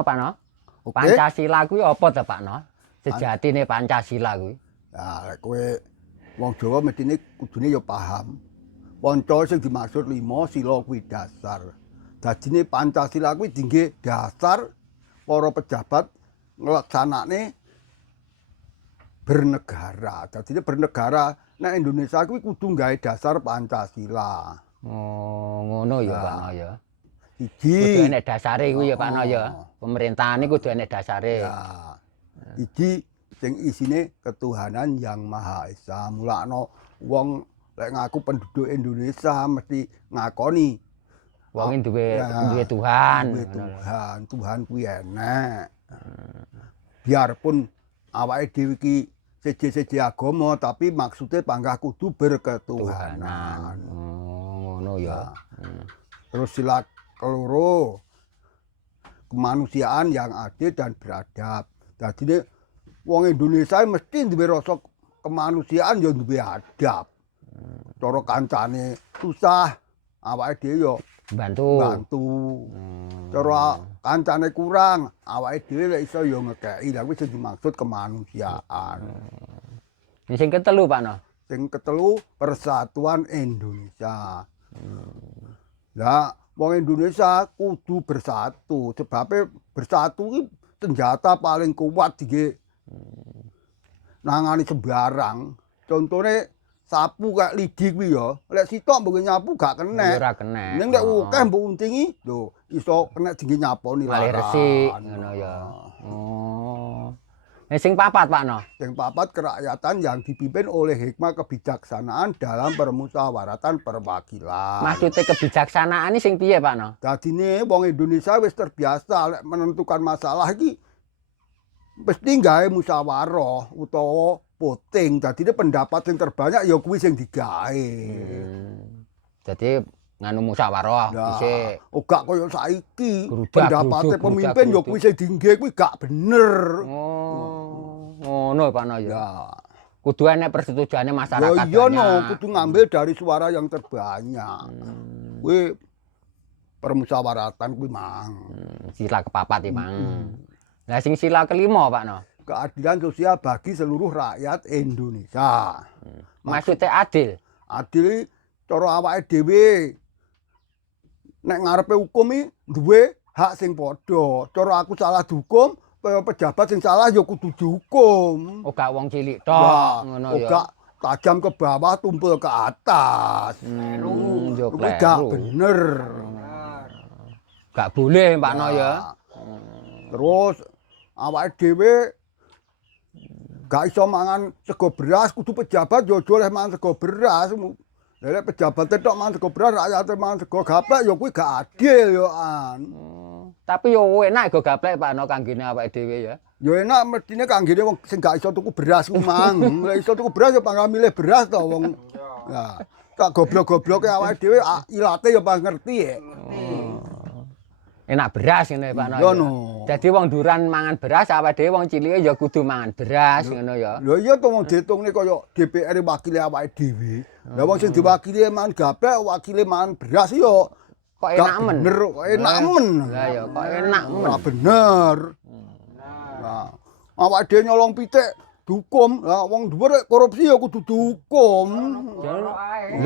Pak No. Oke. Pancasila kuwi apa to Pak No? Sejatine Pancasila kuwi. Ya, lek kowe wong Jawa mestine kudune ya paham. Panca sing dimaksud 5 sila kuwi dasar. Dadine Pancasila kuwi dingge dasar para pejabat nglaksanakne bernegara. Dadine bernegara nek Indonesia kuwi kudu gawe dasar Pancasila. Oh, ngono ya Pak No ya. Siji. Kudu enek dasare kuwi ya Pak No ya. Pemerintahane kudu enek dasare. Ya. Siji sing isine ketuhanan yang Maha Esa. Mulakno wong lek ngaku penduduk Indonesia mesti ngakoni Wong duwe Tuhan. duwe Tuhan. Tuhan kuwi enek. Biarpun awake dhewe iki seje-seje agama tapi maksudnya panggah kudu berketuhanan. Oh, ngono ya. Terus sila keloro kemanusiaan yang adil dan beradab. Jadi wong Indonesia mesti duwe rasa kemanusiaan ya duwe adab. Cara kancane susah awake dhewe ya bantu. Cara kancane kurang awake dhewe lek iso ya ngekeki. Lah kuwi sing dimaksud kemanusiaan. Sing ketelu Pak No. Sing ketelu persatuan Indonesia. Lah wong Indonesia kudu bersatu. Sebabnya bersatu iki senjata paling kuat dige nangani sembarang. Contone sapu kayak lidi kuwi ya. Lek sitok mbok nyapu gak kena. Ora kena. Ning nek akeh mbok untingi lho iso kena tinggi nyaponi Malih resik ngono ya. Oh. Sing papat Pak No. Yang papat kerakyatan yang dipimpin oleh hikmah kebijaksanaan dalam permusyawaratan perwakilan. Maksudnya kebijaksanaan ini sing piye Pak No? Dadine wong Indonesia wis terbiasa lek menentukan masalah iki mesti gawe musyawarah utawa voting. Dadine pendapat sing terbanyak ya kuwi sing digawe. Jadi nganu musyawarah dhisik. Ora kaya saiki Gerudak, pendapate geruduk, pemimpin ya kuwi sing diengge kuwi gak bener. Ngono Pak No ya. Kudu enek persetujuane masyarakat. Ya iya no, kudu ngambil dari suara yang terbanyak. Kuwi permusyawaratan kuwi mang. Sila kepapat iki mang. Lah sing sila kelima Pak No. Keadilan sosial bagi seluruh rakyat Indonesia. Maksudnya adil. Adil cara awake dhewe nek ngarepe hukum iki duwe hak sing padha. Cara aku salah dihukum, pejabat sing salah ya kudu dihukum. Oh gak wong cilik tok ngono ya. Gak tajam ke bawah tumpul ke atas. Yo Kuwi gak bener. Gak boleh Pak No ya. Terus awake dhewe gak iso mangan sego beras, kudu pejabat yo aja oleh mangan sego beras. Lek pejabat tok mangan sego beras, rakyat mangan sego gaplek ya kuwi gak adil yo an. Tapi yo enak go gaplek Pak No kanggene awake dhewe ya. Yo enak mestine kanggene wong sing gak iso tuku beras ku mang. Lek iso tuku beras ya pangga milih beras to wong. Ya, tak goblok-gobloke awake dhewe ilate ya pang ngerti ya. Enak beras ngene Pak No. Yo Ya. no. Dadi wong duran mangan beras awake dhewe wong cilike ya kudu mangan beras ngono ya. Lho iya to wong diitungne kaya DPR wakile awake dhewe. Lah wong sing diwakili mangan gaplek, wakile mangan beras yo Kok enak men. bener, kok enak men. Lah ya kok enak men. Ora bener. Nah, awake dhewe nyolong pitik dihukum. Lah wong dhuwur korupsi ya kudu dihukum.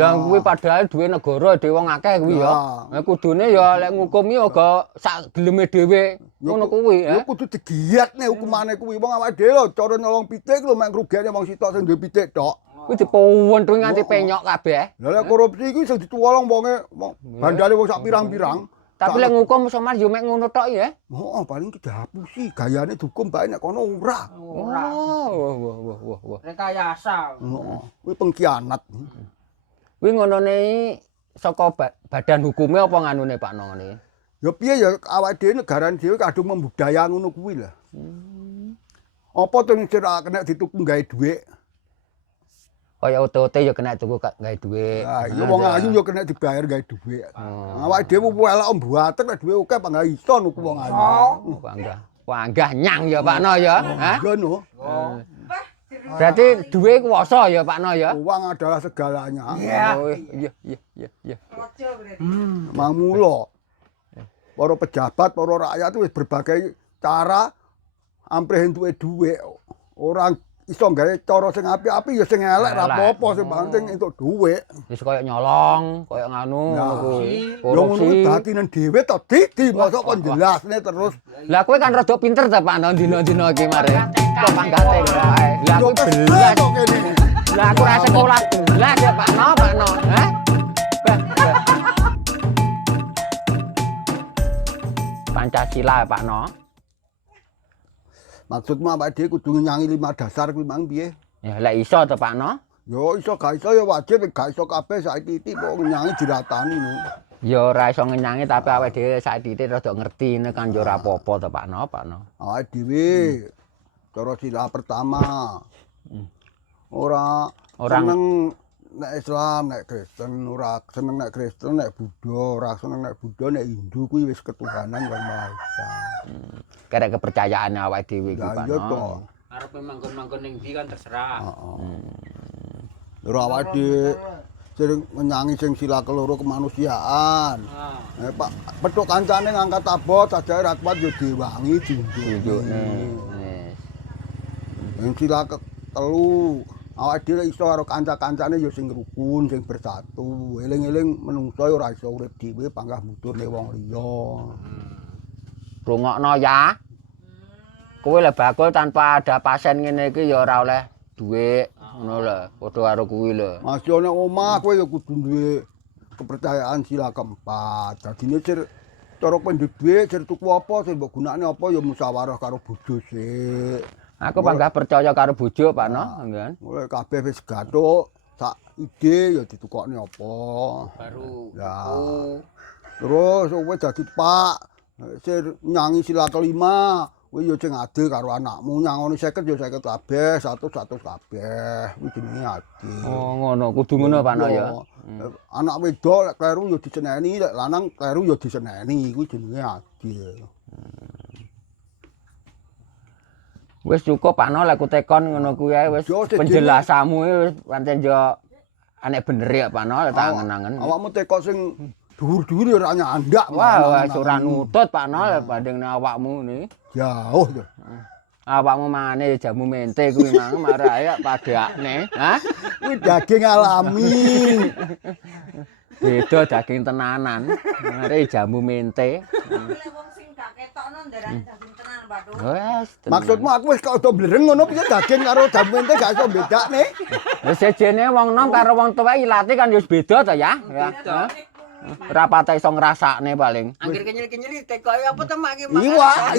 Lah kuwi padahal duwe negara dhewe wong akeh kuwi ya. Lah kudune ya lek ngukumi uga sak geleme dhewe. Ngono kuwi Ya kudu digiatne hukumane kuwi. Wong awake dhewe lho cara nyolong pitik lho mek ngrugekne wong sitok sing duwe pitik tok. Kuwi dipuwentuhi nganti penyok kabeh. Lah lek korupsi iki sing ditolong wonge bandare wong sak pirang-pirang. Tapi lek ngukum Somar yo mek ngono tok ya. Oh, paling dihapusi. Gayane dihukum bae nek kono ora. Wah. Rekayasa. Heeh. Kuwi pengkhianat. Kuwi ngonone saka badan hukume apa nganune Pak No ngene? Ya piye ya awake dhewe negarane dhewe kadung membudaya ngono kuwi lah. Apa to sing ora kena dituku gawe dhuwit? Kaya otote ya kena tuku gawe dhuwit. Lah iya wong ayu ya kena dibayar gawe dhuwit. Awake dhewe welok mbuatek nek dhuwit akeh apa gak iso nuku wong ayu. Wanggah nyang ya Pak No ya. Hah? Iya no. Berarti duwe kuwasa ya Pak No ya. Uang adalah segalanya. Oh iya. Mamulo. para pejabat, para rakyat wis berbagai cara amprih entuke dhuwit. Ora iso gawe cara sing apik-apik ya sing elek ra apa-apa sing penting entuk dhuwit. Wis koyo nyolong, koyo nganu ngono kuwi. Yo ngono kuwi batinen dhewe to Didi mosok kon jelasne terus. Lah kowe kan rada pinter ta Pak No dina-dina iki mare. Kok panggate wae. Lah aku belas kok kene. Lah aku ra sekolah belas ya Pak No. Hah? Pancasila Pak No. Maksudmu awake dhewe kudu nyanyi 5 dasar kuwi mang piye? Ya lek iso to Pak No. Yo iso gak iso ya wajib gak iso kabeh saiki iki kok nyanyi diratani no. Ya ora iso ngenyangi tapi awake dhewe saiki rada ngerti kan ya ora apa-apa to Pak No. Awake dhewe cara sila pertama ora seneng nek Islam, nek Kristen, ora seneng nek Kristen, nek Buddha, ora seneng nek Buddha, nek Hindu kuwi wis ketuhanan Yang Maha Esa. Karek kepercayaane awake dhewe iki Pak Iya No. to. Arepe manggon-manggon ning ndi kan terserah. Ora awake dhewe sing nyanyi sing sila keloro kemanusiaan. Pak petuk kancane ngangkat abot sajae ra kuat yo diwangi Tunjukne. Yang sila telu awake dhewe iso karo kanca-kancane ya sing rukun, sing bersatu. Eling-eling menungso ora iso urip dhewe panggah muturne wong liya. Rungokno ya. Kowe le bakul tanpa ada pasien ngene iki ya ora oleh dhuwit. Ngono lho, padha karo kuwi lho. Masih ana omah kowe ya kudu duwe kepercayaan sila keempat. Dadine sir cara kowe dhuwit sir tuku apa sir mbok gunakne apa ya musyawarah karo bojo sik. Aku panggah percaya karo bojo Pak No, nggen. Mulai kabeh wis gathuk sak ide ya ditukokne apa. Baru Ya. tuku. Terus kowe dadi Pak sir nyanyi sila kelima. Kowe ya sing adil karo anakmu, nyangoni 50 ya 50 kabeh, 100 kabeh. Kuwi jenenge adil. Oh ngono, kudu ngono Pak No ya. Anak wedok lek kleru ya diseneni, lek lanang kleru ya diseneni. Kuwi jenenge adil. Wis cukup Pak No lek ku tekon ngono kuwi ae wis Yo, sik penjelasanmu wis pancen yo anek bener ya Pak No tak angen-angen. Awakmu teko sing dhuwur-dhuwur ya ora nyandak. Wah, wis ora nutut Pak No bandingne awakmu ni. Jauh to. Awakmu mangane jamu mente kuwi mang maraya padakne. Hah? Kuwi daging alami. Beda daging tenanan. Mare jamu mente. Lek wong sing gak ketokno ndarani daging tenan, Pak. Wes. tenan. Maksudmu aku wis kok do blereng ngono piye daging karo jamu ente gak iso bedakne? Wis sejene wong nom karo wong tuwa ilate kan wis beda to ya. Hah? Ora patah iso ngrasakne paling. Angger kenyil-kenyil teko apa to mak iki? Iwak.